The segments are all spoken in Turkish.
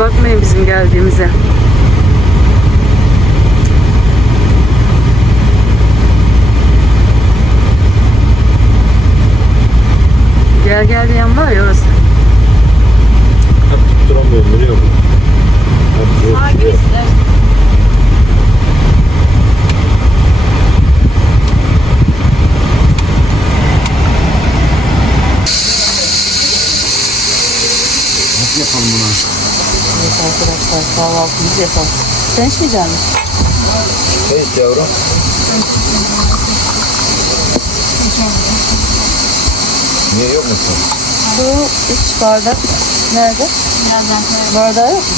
bakmayın bizim geldiğimize. Gel gel diyen var ya orası. Hep tutturamıyorum biliyor musun? Hep yok. yapalım buna. Evet arkadaşlar kahvaltımızı yapalım. Sen içmeyecek misin? İç yavrum? Niye yok musun? Su, iç bardak. Nerede? Bardağı yok mu?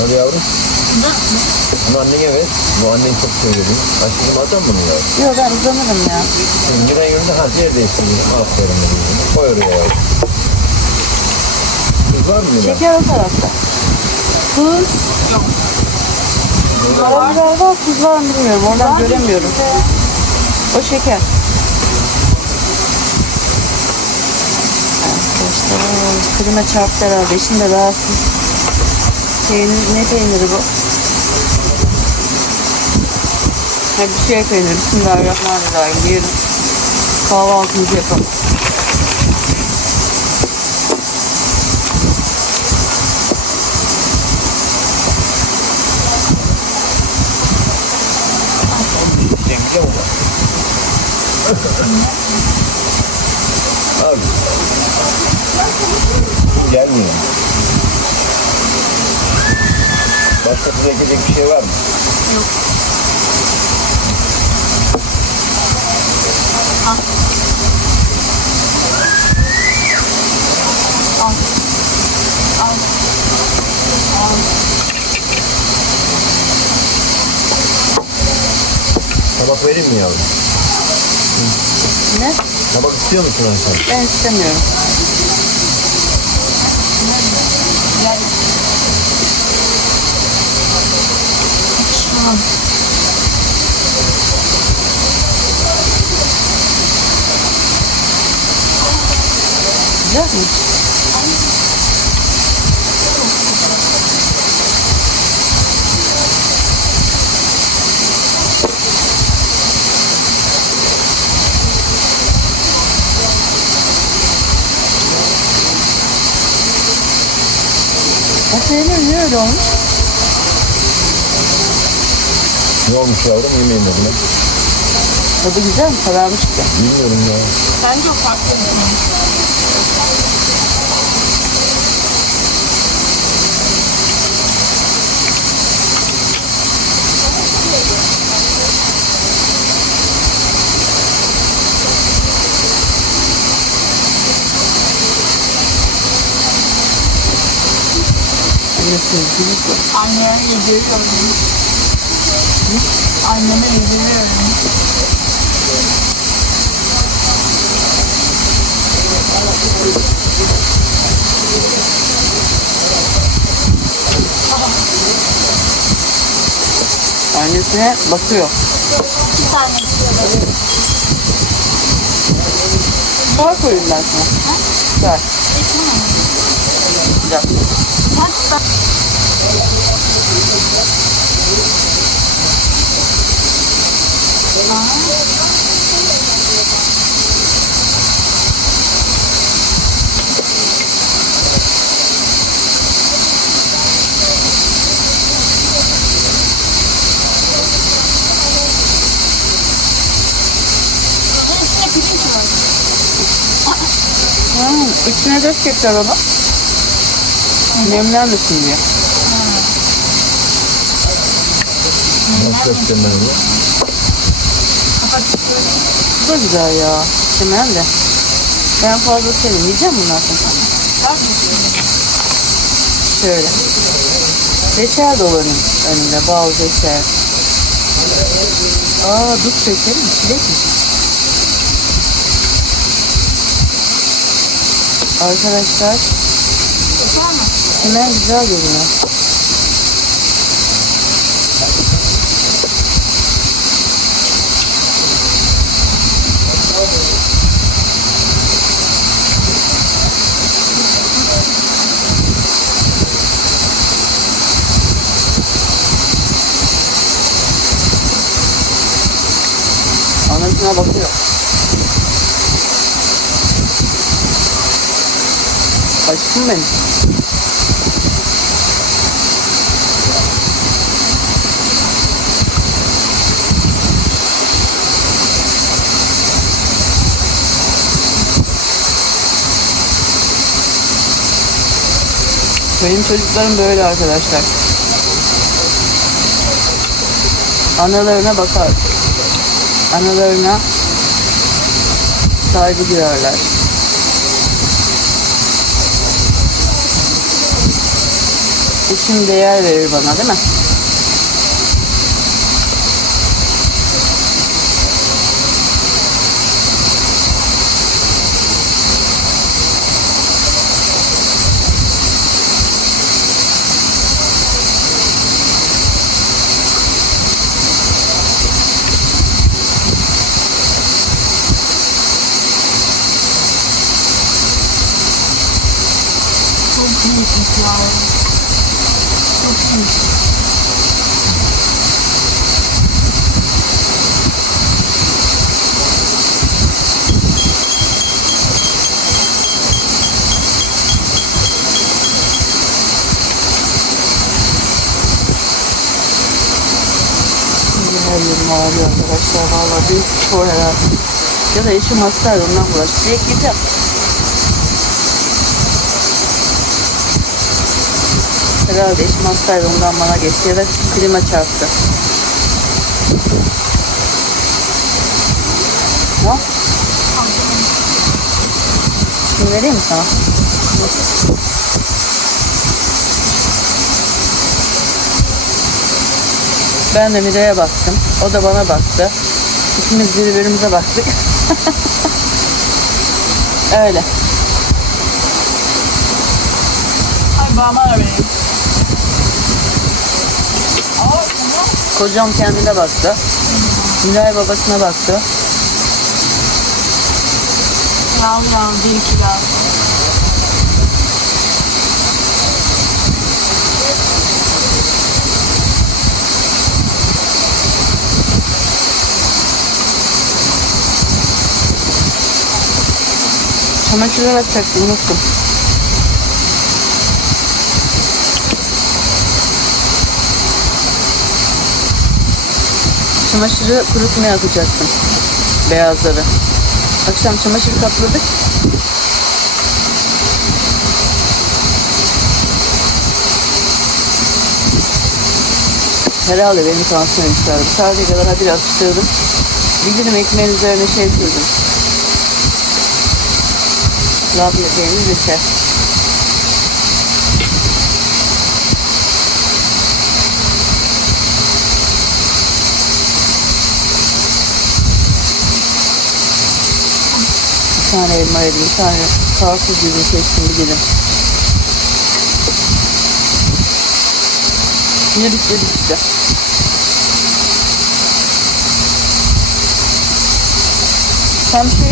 Hadi yavrum. Bunu annene ver. Bu annen çok bunu. Aşkım adam mı ya? Yok ben uzanırım ya. Şimdi yine yönde ha yer değiştirdim. Aferin benim. Koy oraya yavrum. Var mı? Şeker o tarafta. Tuz. Karabiber var, tuz var mı bilmiyorum. Oradan göremiyorum. O şeker. Arkadaşlar klima çarptı herhalde. Şimdi rahatsız. Peynir, ne peyniri bu? Ha, bir şey peyniri. Bismillahirrahmanirrahim. Yiyelim. Kahvaltımızı yapalım. Yemeyeceğim ama. Abi. Gelmiyor. Gelecek bir şey var mı? Tabak vereyim mi yavrum? Ne? Tabak istiyor musun sen? Ben istemiyorum. Mi? Ya peynir niye öyle olmuş? Ne olmuş yavrum? Yemeyin dedim. Tadı güzel mi? Kararmış ki. Bilmiyorum ya. Bence o farklı bir şey. Annesinin gibi. Anneme yediriyorum. Anneme yediriyorum. Annesine bakıyor. Bir tane yiyorum. Daha koyayım ben sana. Ver. Güzel. Kaç da İçine dökecekler onu. Nemlenmesin diye. Nasıl bunu? Bu güzel ya. Hemen de. Ben fazla sevmiyorum. Yiyeceğim bunlar sonra. Şöyle. Reçel olur önünde. Bal, reçel. Aa dut şekeri mi? Arkadaşlar hemen güzel görünüyor. Anasına bakıyor. Aşkım benim. Benim çocuklarım böyle arkadaşlar. Analarına bakar. Analarına saygı duyarlar. Eşim değer verir bana değil mi? Çok büyükmüş ya. Çok büyük. Şimdi her ağrıyor arkadaşlar. Vallahi büyük spor herhalde. Ya da eşim hastaydı ondan bulaştı. Direkt gideceğim. Herhalde eşim hastaydı ondan bana geçti ya da klima çarptı. Ne? Şunu vereyim mi sana? Ben de Mire'ye baktım. O da bana baktı. İkimiz birbirimize baktık. Öyle. Ay. Aa, tamam. Kocam kendine baktı. Miray babasına baktı. Yağlı yağlı bir iki yağlı. Çamaşırlar atacaktım unuttum. Çamaşırı kurutmaya atacaktım. Beyazları. Akşam çamaşır katladık. Herhalde benim tansiyonum yükseldi. Sadece kadar biraz tutuyorum. Bir dilim ekmeğin üzerine şey sürdüm. Labne peynir reçel. Bir tane elma yedim, bir tane karpuz yedim, kestim bir dilim. Yine bitirdik işte. Sen bir şey?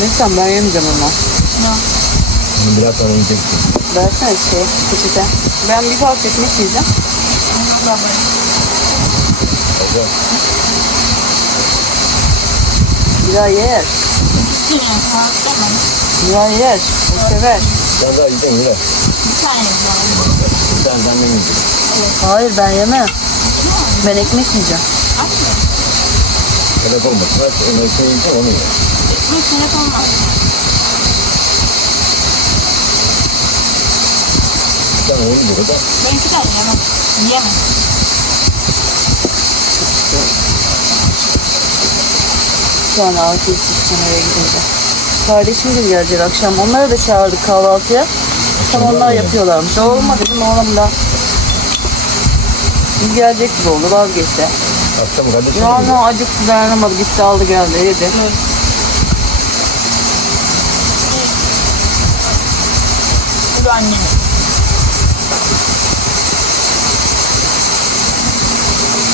Neyse ben yemeyeceğim ama. Ya. Bunu biraz sonra yiyeceksin. Versene şey, peçete. Ben bir parça ekmek yiyeceğim. Onu da ver. Fazla. Mira yer. Tamam. Mira yer. O sever. Sen daha yiyeceksin Mira. Bir tane yapalım. Bir tane yiyeceksin. Hayır ben yemem. Ben ekmek yiyeceğim. Öyle olmasın. Aç onu şey yiyeceksin onu ye. Ekmek senet olmaz. Bir tane oyun burada. Ben iki tane yemem. Yiyemem. Sonra afiyet olsun eve gidince. Kardeşim de gelecek akşam. Onları da çağırdık kahvaltıya. Tam onlar yapıyorlarmış. Olma dedim oğlum da. Gelecek gibi oldu vazgeçti. Akşam kardeşim Ya no acıktı dayanamadı gitti aldı geldi yedi. Bu da annem.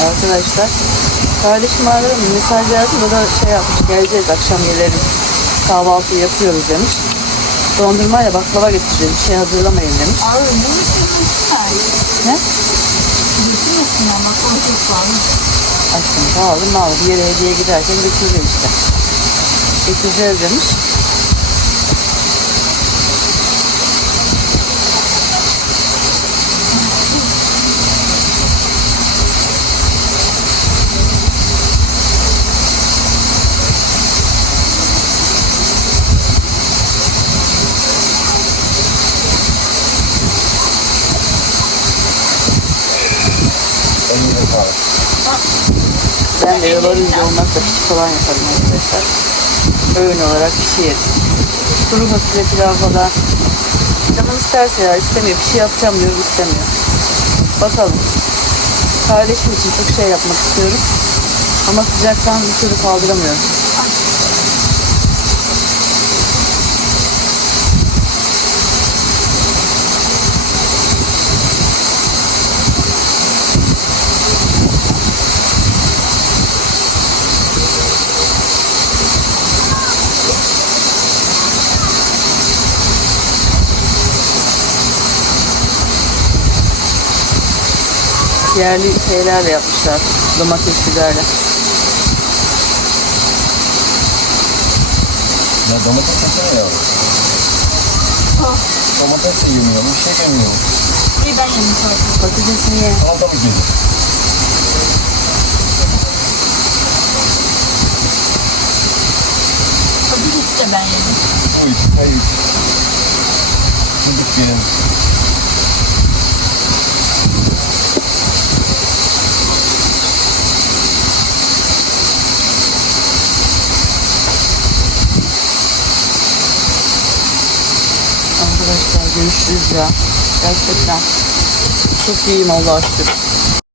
Arkadaşlar kardeşim aradım mesaj yazdı o da şey yapmış geleceğiz akşam gelelim kahvaltı yapıyoruz demiş. Dondurmayla baklava getireceğiz bir şey hazırlamayın demiş. Abi bitirmesinler. Ne? O çok pahalı. Aşkım pahalı mal bir yere hediye giderken götüreceğiz işte. Getireceğiz demiş. Ben de yolarınca olmazsa pişi falan yaparım arkadaşlar. Öğün olarak pişi yeriz. Kuru fasulye pilav falan. Canım isterse ya istemiyor. Pişi yapacağım diyor istemiyor. Bakalım. Kardeşim için çok şey yapmak istiyorum. Ama sıcaktan bir türlü kaldıramıyorum. Yerli şeylerle yapmışlar. Domates biberle. Ya domates. Oh. Domates de yemiyor. Bir şey yemiyor. Bir ben yedim sonra. Patatesini ye. Salata mı yedi? Patatesi de ben yedim. Uy, hayır. Çocuk yedim. Arkadaşlar görüşürüz ya. Gerçekten. Çok iyiyim Allah'a şükür.